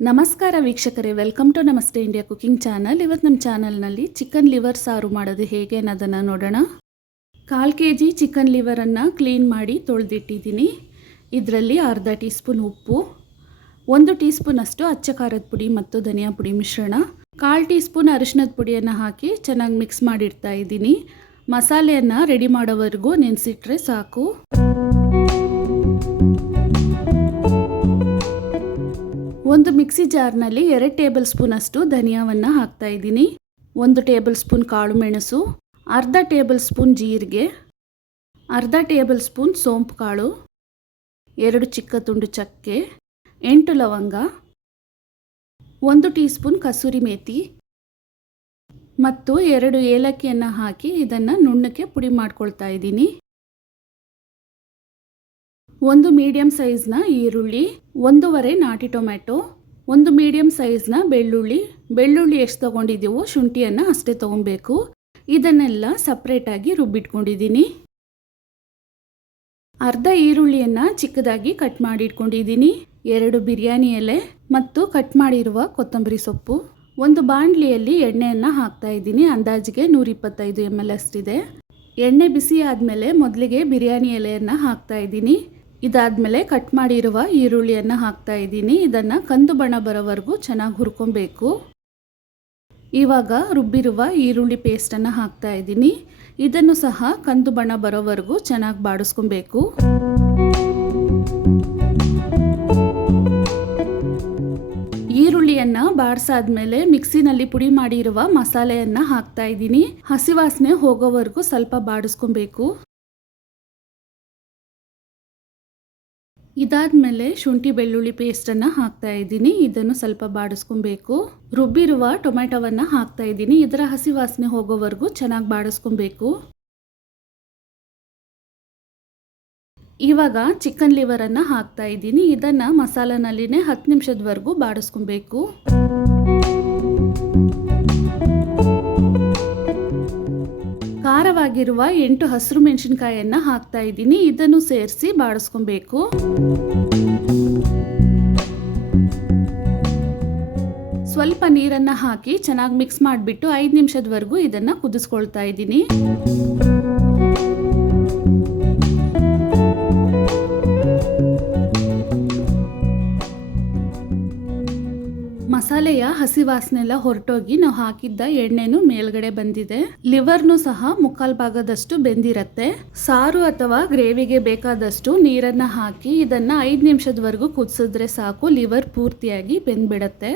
ನಮಸ್ಕಾರ ವೀಕ್ಷಕರೇ, welcome to ನಮಸ್ತೆ ಇಂಡಿಯಾ ಕುಕಿಂಗ್ ಚಾನಲ್. ಇವತ್ತು ನಮ್ಮ ಚಾನಲ್ನಲ್ಲಿ ಚಿಕನ್ ಲಿವರ್ ಸಾರು ಮಾಡೋದು ಹೇಗೆ ಅನ್ನೋದನ್ನು ನೋಡೋಣ. 1/4 kg ಚಿಕನ್ ಲಿವರನ್ನು ಕ್ಲೀನ್ ಮಾಡಿ ತೊಳೆದಿಟ್ಟಿದ್ದೀನಿ. ಇದರಲ್ಲಿ ಅರ್ಧ ಟೀ ಸ್ಪೂನ್ ಉಪ್ಪು, 1 ಟೀ ಸ್ಪೂನಷ್ಟು ಅಚ್ಚ ಖಾರದ ಪುಡಿ ಮತ್ತು ಧನಿಯಾ ಪುಡಿ ಮಿಶ್ರಣ, 1/4 ಟೀ ಸ್ಪೂನ್ ಅರಿಶಿನದ ಪುಡಿಯನ್ನು ಹಾಕಿ ಚೆನ್ನಾಗಿ ಮಿಕ್ಸ್ ಮಾಡಿಡ್ತಾ ಇದ್ದೀನಿ. ಮಸಾಲೆಯನ್ನು ರೆಡಿ ಮಾಡೋವರೆಗೂ ನೆನೆಸಿಟ್ರೆ ಸಾಕು. ಒಂದು ಮಿಕ್ಸಿ ಜಾರ್ನಲ್ಲಿ 2 ಟೇಬಲ್ ಸ್ಪೂನಷ್ಟು ಧನಿಯಾವನ್ನು ಹಾಕ್ತಾ ಇದ್ದೀನಿ, 1 ಟೇಬಲ್ ಸ್ಪೂನ್ ಕಾಳು ಮೆಣಸು, ಅರ್ಧ ಟೇಬಲ್ ಸ್ಪೂನ್ ಜೀರಿಗೆ, ಅರ್ಧ ಟೇಬಲ್ ಸ್ಪೂನ್ ಸೋಂಪು ಕಾಳು, 2 ಚಿಕ್ಕ ತುಂಡು ಚಕ್ಕೆ, 8 ಲವಂಗ, 1 ಟೀ ಸ್ಪೂನ್ ಕಸೂರಿ ಮೇಥಿ ಮತ್ತು 2 ಏಲಕ್ಕಿಯನ್ನು ಹಾಕಿ ಇದನ್ನು ನುಣ್ಣಕ್ಕೆ ಪುಡಿ ಮಾಡ್ಕೊಳ್ತಾ ಇದ್ದೀನಿ. 1 ಮೀಡಿಯಮ್ ಸೈಜ್ನ ಈರುಳ್ಳಿ, 1/2 ನಾಟಿ ಟೊಮ್ಯಾಟೊ, 1 ಮೀಡಿಯಮ್ ಸೈಜ್ನ ಬೆಳ್ಳುಳ್ಳಿ ಎಷ್ಟು ತೊಗೊಂಡಿದ್ದೀವೋ ಶುಂಠಿಯನ್ನು ಅಷ್ಟೇ ತೊಗೊಬೇಕು. ಇದನ್ನೆಲ್ಲ ಸಪ್ರೇಟಾಗಿ ರುಬ್ಬಿಟ್ಕೊಂಡಿದ್ದೀನಿ. ಅರ್ಧ ಈರುಳ್ಳಿಯನ್ನು ಚಿಕ್ಕದಾಗಿ ಕಟ್ ಮಾಡಿ ಇಟ್ಕೊಂಡಿದ್ದೀನಿ, 2 ಬಿರಿಯಾನಿ ಎಲೆ ಮತ್ತು ಕಟ್ ಮಾಡಿರುವ ಕೊತ್ತಂಬರಿ ಸೊಪ್ಪು. ಒಂದು ಬಾಣಲಿಯಲ್ಲಿ ಎಣ್ಣೆಯನ್ನು ಹಾಕ್ತಾ ಇದ್ದೀನಿ, ಅಂದಾಜಿಗೆ 125 ml ಅಷ್ಟಿದೆ. ಎಣ್ಣೆ ಬಿಸಿ ಆದಮೇಲೆ ಮೊದಲಿಗೆ ಬಿರಿಯಾನಿ ಎಲೆಯನ್ನು ಹಾಕ್ತಾ ಇದ್ದೀನಿ. ಇದಾದಮೇಲೆ ಕಟ್ ಮಾಡಿರುವ ಈರುಳ್ಳಿಯನ್ನು ಹಾಕ್ತಾ ಇದ್ದೀನಿ. ಇದನ್ನು ಕಂದು ಬಣ್ಣ ಬರೋವರೆಗೂ ಚೆನ್ನಾಗಿ ಹುರ್ಕೊಬೇಕು. ಇವಾಗ ರುಬ್ಬಿರುವ ಈರುಳ್ಳಿ ಪೇಸ್ಟನ್ನು ಹಾಕ್ತಾ ಇದ್ದೀನಿ. ಇದನ್ನು ಸಹ ಕಂದು ಬಣ್ಣ ಬರೋವರೆಗೂ ಚೆನ್ನಾಗಿ ಬಾಡಿಸ್ಕೊಬೇಕು. ಈರುಳ್ಳಿಯನ್ನು ಬಾಡಿಸಾದ್ಮೇಲೆ ಮಿಕ್ಸಿನಲ್ಲಿ ಪುಡಿ ಮಾಡಿರುವ ಮಸಾಲೆಯನ್ನು ಹಾಕ್ತಾ ಇದ್ದೀನಿ. ಹಸಿ ವಾಸನೆ ಹೋಗೋವರೆಗೂ ಸ್ವಲ್ಪ ಬಾಡಿಸ್ಕೊಬೇಕು. ಇದಾದಮೇಲೆ ಶುಂಠಿ ಬೆಳ್ಳುಳ್ಳಿ ಪೇಸ್ಟನ್ನು ಹಾಕ್ತಾ ಇದ್ದೀನಿ. ಇದನ್ನು ಸ್ವಲ್ಪ ಬಾಡಿಸ್ಕೊಬೇಕು. ರುಬ್ಬಿರುವ ಟೊಮೆಟೊವನ್ನು ಹಾಕ್ತಾ ಇದ್ದೀನಿ. ಇದರ ಹಸಿ ವಾಸನೆ ಹೋಗೋವರೆಗೂ ಚೆನ್ನಾಗಿ ಬಾಡಿಸ್ಕೊಬೇಕು. ಇವಾಗ ಚಿಕನ್ ಲಿವರನ್ನು ಹಾಕ್ತಾ ಇದ್ದೀನಿ. ಇದನ್ನು ಮಸಾಲನಲ್ಲಿನೇ 10 ನಿಮಿಷದವರೆಗೂ ಬಾಡಿಸ್ಕೊಬೇಕು. ಖಾರವಾಗಿರುವ 8 ಹಸಿರು ಮೆಣಸಿನಕಾಯಿಯನ್ನು ಹಾಕ್ತಾ ಇದ್ದೀನಿ. ಇದನ್ನು ಸೇರಿಸಿ ಬಾಡಿಸ್ಕೊಬೇಕು. ಸ್ವಲ್ಪ ನೀರನ್ನು ಹಾಕಿ ಚೆನ್ನಾಗಿ ಮಿಕ್ಸ್ ಮಾಡಿಬಿಟ್ಟು 5 ನಿಮಿಷದವರೆಗೂ ಇದನ್ನು ಕುದಿಸ್ಕೊಳ್ತಾ ಇದ್ದೀನಿ. ಮಸಾಲೆಯ ಹಸಿ ವಾಸನೆ ಎಲ್ಲ ಹೊರಟೋಗಿ ನಾವು ಹಾಕಿದ್ದ ಎಣ್ಣೆನೂ ಮೇಲ್ಗಡೆ ಬಂದಿದೆ. ಲಿವರ್ನು ಸಹ 1/4 ಭಾಗದಷ್ಟು ಬೆಂದಿರತ್ತೆ. ಸಾರು ಅಥವಾ ಗ್ರೇವಿಗೆ ಬೇಕಾದಷ್ಟು ನೀರನ್ನು ಹಾಕಿ ಇದನ್ನು 5 ನಿಮಿಷದವರೆಗೂ ಕುದಿಸಿದ್ರೆ ಸಾಕು, ಲಿವರ್ ಪೂರ್ತಿಯಾಗಿ ಬೆಂದ್ಬಿಡತ್ತೆ.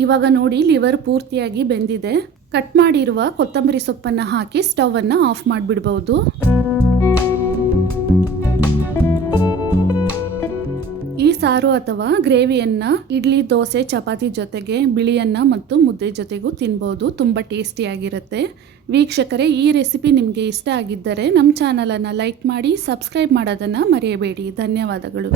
ಇವಾಗ ನೋಡಿ ಲಿವರ್ ಪೂರ್ತಿಯಾಗಿ ಬೆಂದಿದೆ. ಕಟ್ ಮಾಡಿರುವ ಕೊತ್ತಂಬರಿ ಸೊಪ್ಪನ್ನು ಹಾಕಿ ಸ್ಟವನ್ನು ಆಫ್ ಮಾಡಿಬಿಡ್ಬೋದು. ಈ ಸಾರು ಅಥವಾ ಗ್ರೇವಿಯನ್ನು ಇಡ್ಲಿ, ದೋಸೆ, ಚಪಾತಿ ಜೊತೆಗೆ, ಬಿಳಿ ಅನ್ನ ಮತ್ತು ಮುದ್ದೆ ಜೊತೆಗೂ ತಿನ್ಬೋದು. ತುಂಬ ಟೇಸ್ಟಿಯಾಗಿರುತ್ತೆ. ವೀಕ್ಷಕರೇ, ಈ ರೆಸಿಪಿ ನಿಮಗೆ ಇಷ್ಟ ಆಗಿದ್ದರೆ ನಮ್ಮ ಚಾನಲನ್ನು ಲೈಕ್ ಮಾಡಿ, ಸಬ್ಸ್ಕ್ರೈಬ್ ಮಾಡೋದನ್ನು ಮರೆಯಬೇಡಿ. ಧನ್ಯವಾದಗಳು.